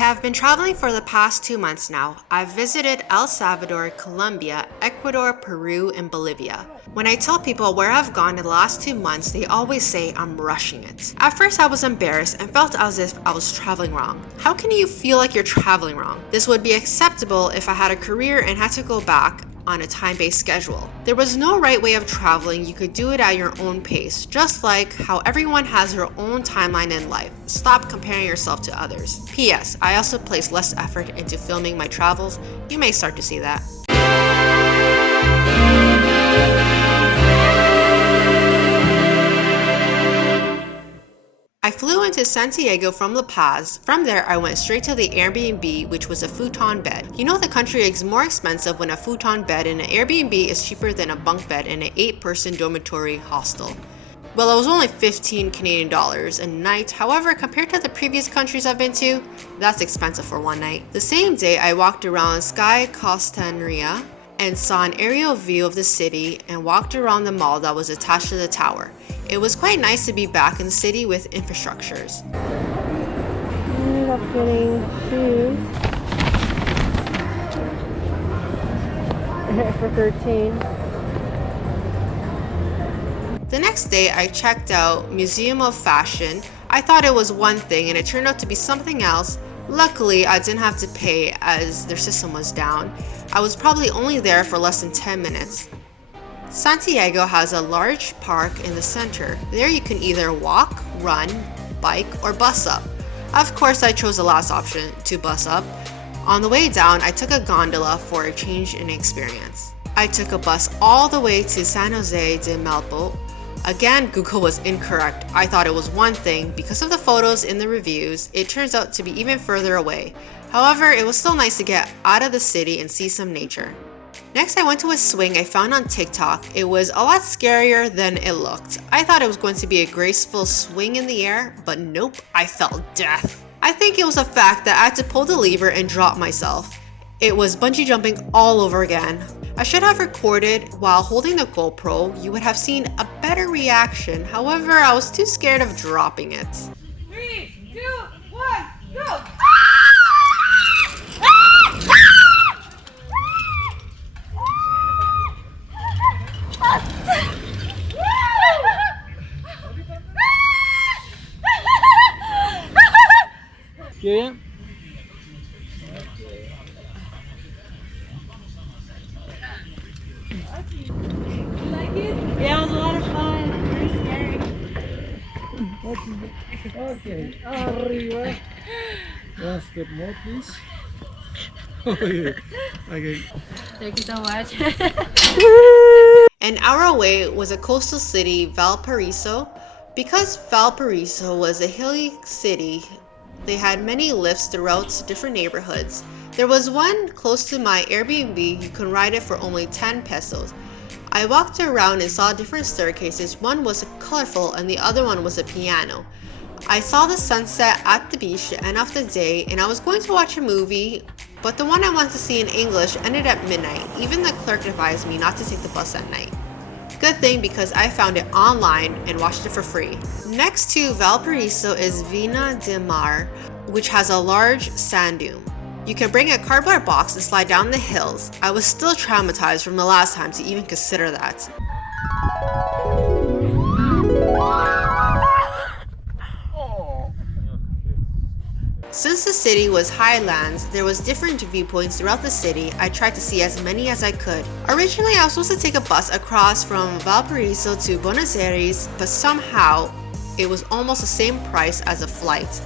have been traveling for the past 2 months now. I've visited El Salvador, Colombia, Ecuador, Peru, and Bolivia. When I tell people where I've gone in the last 2 months, they always say I'm rushing it. At first I was embarrassed and felt as if I was traveling wrong. How can you feel like you're traveling wrong? This would be acceptable if I had a career and had to go back on a time-based schedule. There was no right way of traveling. You could do it at your own pace, just like how everyone has their own timeline in life. Stop comparing yourself to others. P.S. I also place less effort into filming my travels. You may start to see that. I flew into Santiago from La Paz. From there, I went straight to the Airbnb, which was a futon bed. You know the country is more expensive when a futon bed in an Airbnb is cheaper than a bunk bed in an 8-person dormitory hostel. Well, it was only 15 Canadian dollars a night. However, compared to the previous countries I've been to, that's expensive for one night. The same day, I walked around Sky Costaneria and saw an aerial view of the city and walked around the mall that was attached to the tower. It was quite nice to be back in the city with infrastructures. I ended up getting shoes for 13. The next day, I checked out Museum of Fashion. I thought it was one thing and it turned out to be something else. Luckily, I didn't have to pay as their system was down. I was probably only there for less than 10 minutes. Santiago has a large park in the center. There you can either walk, run, bike, or bus up. Of course, I chose the last option, to bus up. On the way down, I took a gondola for a change in experience. I took a bus all the way to San Jose de Malpo. Again, Google was incorrect. I thought it was one thing. Because of the photos in the reviews, it turns out to be even further away. However, it was still nice to get out of the city and see some nature. Next, I went to a swing I found on TikTok. It was a lot scarier than it looked. I thought it was going to be a graceful swing in the air, but nope, I felt death. I think it was a fact that I had to pull the lever and drop myself. It was bungee jumping all over again. I should have recorded while holding the GoPro. You would have seen a better reaction. However, I was too scared of dropping it. 3, 2, 1, go! Yeah. Like it? Yeah, it was a lot of fun. Pretty scary. Okay. Arriba. One step more, please. Okay. Okay. Thank you so much. An hour away was a coastal city, Valparaiso. Because Valparaiso was a hilly city, they had many lifts throughout different neighborhoods. There was one close to my Airbnb. You can ride it for only 10 pesos. I walked around and saw different staircases. One was colorful and the other one was a piano. I saw the sunset at the beach at the end of the day and I was going to watch a movie, but the one I wanted to see in English ended at midnight. Even the clerk advised me not to take the bus at night. Good thing because I found it online and watched it for free. Next to Valparaiso is Vina de Mar, which has a large sand dune. You can bring a cardboard box and slide down the hills. I was still traumatized from the last time to even consider that. Since the city was highlands, there was different viewpoints throughout the city. I tried to see as many as I could. Originally, I was supposed to take a bus across from Valparaiso to Buenos Aires, but somehow it was almost the same price as a flight.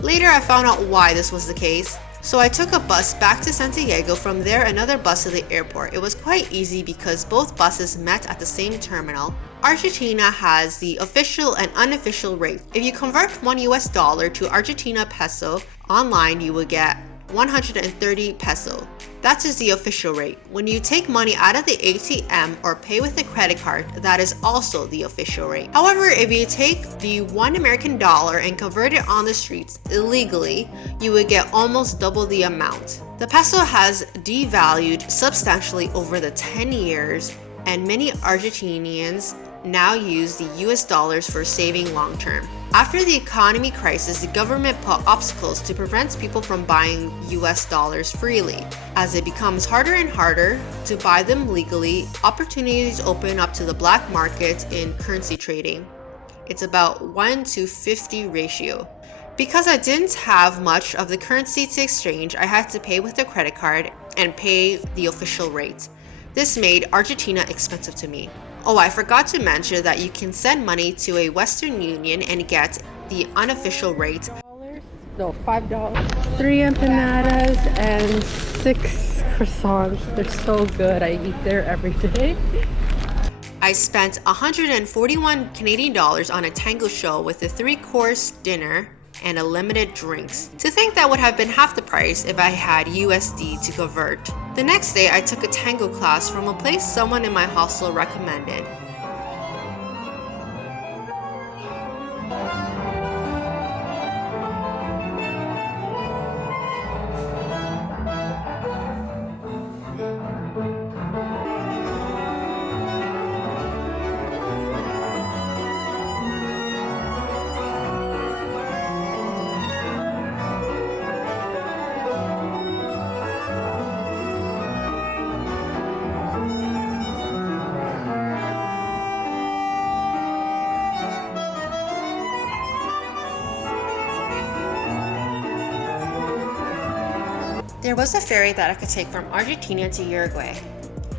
Later, I found out why this was the case. So I took a bus back to Santiago. From there, another bus to the airport. It was quite easy because both buses met at the same terminal. Argentina has the official and unofficial rate. If you convert $1 to Argentina peso online, you will get 130 peso. That is the official rate. When you take money out of the ATM or pay with a credit card, that is also the official rate. However, if you take the $1 American and convert it on the streets illegally, you would get almost double the amount. The peso has devalued substantially over the 10 years, and many Argentinians now use the US dollars for saving long term. After the economy crisis, the government put obstacles to prevent people from buying US dollars freely. As it becomes harder and harder to buy them legally, opportunities open up to the black market in currency trading. It's about 1 to 50 ratio. Because I didn't have much of the currency to exchange, I had to pay with a credit card and pay the official rate. This made Argentina expensive to me. Oh, I forgot to mention that you can send money to a Western Union and get the unofficial rate. No, $5. 3 empanadas and 6 croissants. They're so good. I eat there every day. I spent 141 Canadian dollars on a tango show with a 3-course dinner and a limited drinks. To think that would have been half the price if I had USD to convert. The next day, I took a tango class from a place someone in my hostel recommended. There was a ferry that I could take from Argentina to Uruguay.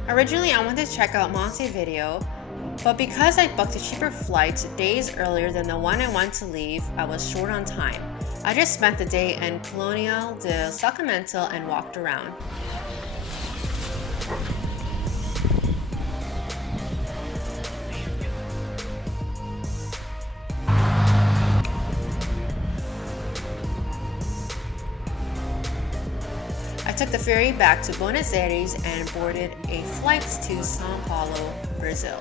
Originally, I wanted to check out Montevideo, but because I booked a cheaper flight days earlier than the one I wanted to leave, I was short on time. I just spent the day in Colonial de Sacramento and walked around. I took the ferry back to Buenos Aires and boarded a flight to Sao Paulo, Brazil.